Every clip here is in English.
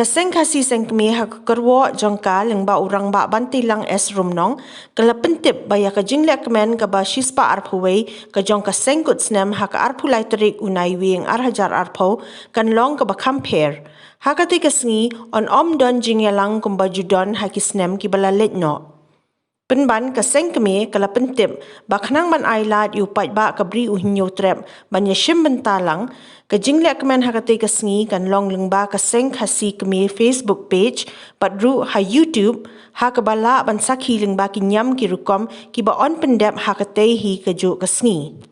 Kaseng kasi seng kami hak kerwo jangka lengba urang ba banti lang es rumnong kala pentip baya ka jinglek men ka ba shispa arpuwei ka jong kaseng kut snem hak arpulai terik unai wing arhajar arpo kan long ka ba compare hakati kasngi on don jingyalang kumba judon hakisnem ki bala letno. Penban kaseng kami kala pentip baknang ban ailat yu pat ba kabri uhinyo trep ban yashim bentalang ka jinglek kemen hakate kasngi kan long lengba kaseng khasi kami Facebook page patru ha YouTube ha kabala ban sakhi lengba ki nyam ki rukom ki ba on pendep hakate hi kaju kasngi.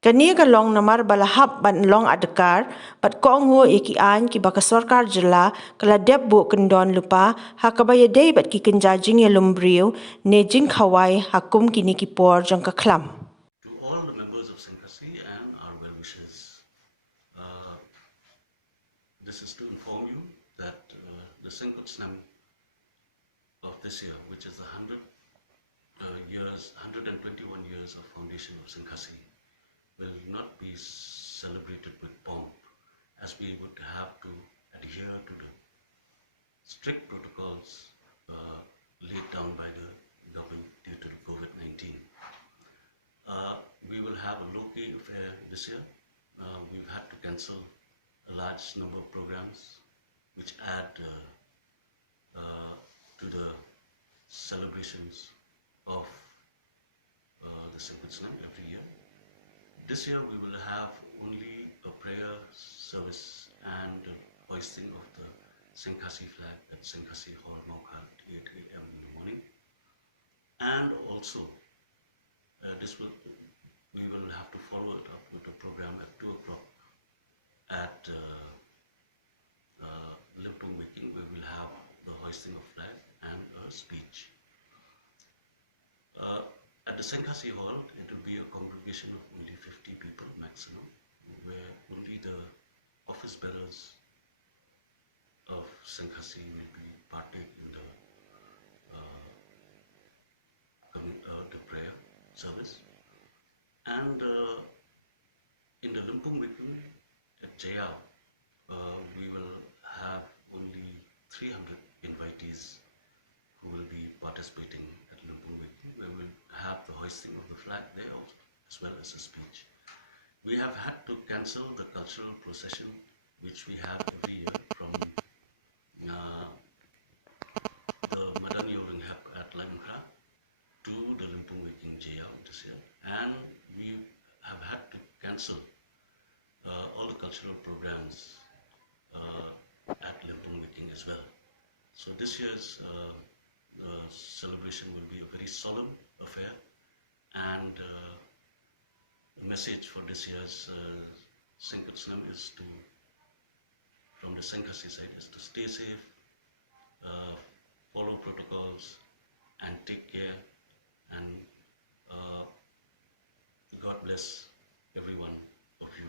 Kani ka long namar balahap ban long adekar, pat kong ho iki an ki baka sorkar jela kala dep bu kendon lupa ha kabaya day bat ki kenjajing ya lumbriu ne jing khawai hakum kini ki por jong ka klam. To all the members of Senkasi and our well-wishers, this is to inform you that the Senkutsnam of this year, which is the 121 years of foundation of Senkasi, will not be celebrated with pomp, as we would have to adhere to the strict protocols laid down by the government due to the COVID-19. We will have a low-key affair this year. We've had to cancel a large number of programs which add to the celebrations of the Senkutsnam every year. This year we will have only a prayer service and hoisting of the Senkasi flag at Senkasi Hall, Mauka at 8 a.m. in the morning. And also, we will have to follow it up with a program at 2 o'clock at Limpung Wiking. We will have the hoisting of flag and a speech. At the Senkasi Hall, it will be a congregation of only 50 people maximum, where only the office bearers of Senkasi will be partake in the prayer service. And in the Limpung Wiking at Jaya, we will have only 300 invitees who will be participating at Limpung Wiking. We will have the hoisting of the flag there also, as well as a speech. We have had to cancel the cultural procession which we have every year from the Madani Oringhap at Lamkra to the Limpung Wiking Jaya this year, and we have had to cancel all the cultural programs at Limpung Wiking as well. So this year's celebration will be a very solemn affair, and the message for this year's Senkutsnam is to, from the Senkasi side, is to stay safe, follow protocols, and take care, and God bless every one of you.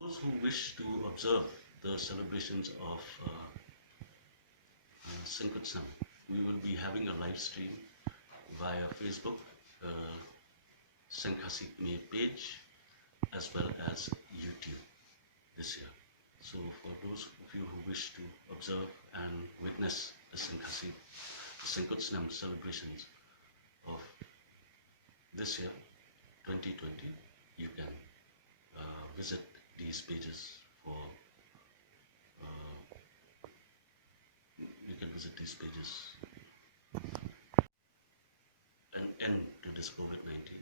Those who wish to observe the celebrations of Senkutsnam, we will be having a live stream via Facebook, Senkasi Khmer page, as well as YouTube this year. So for those of you who wish to observe and witness the Senkutsnam celebrations of this year, 2020, you can visit these pages for an end to this COVID-19.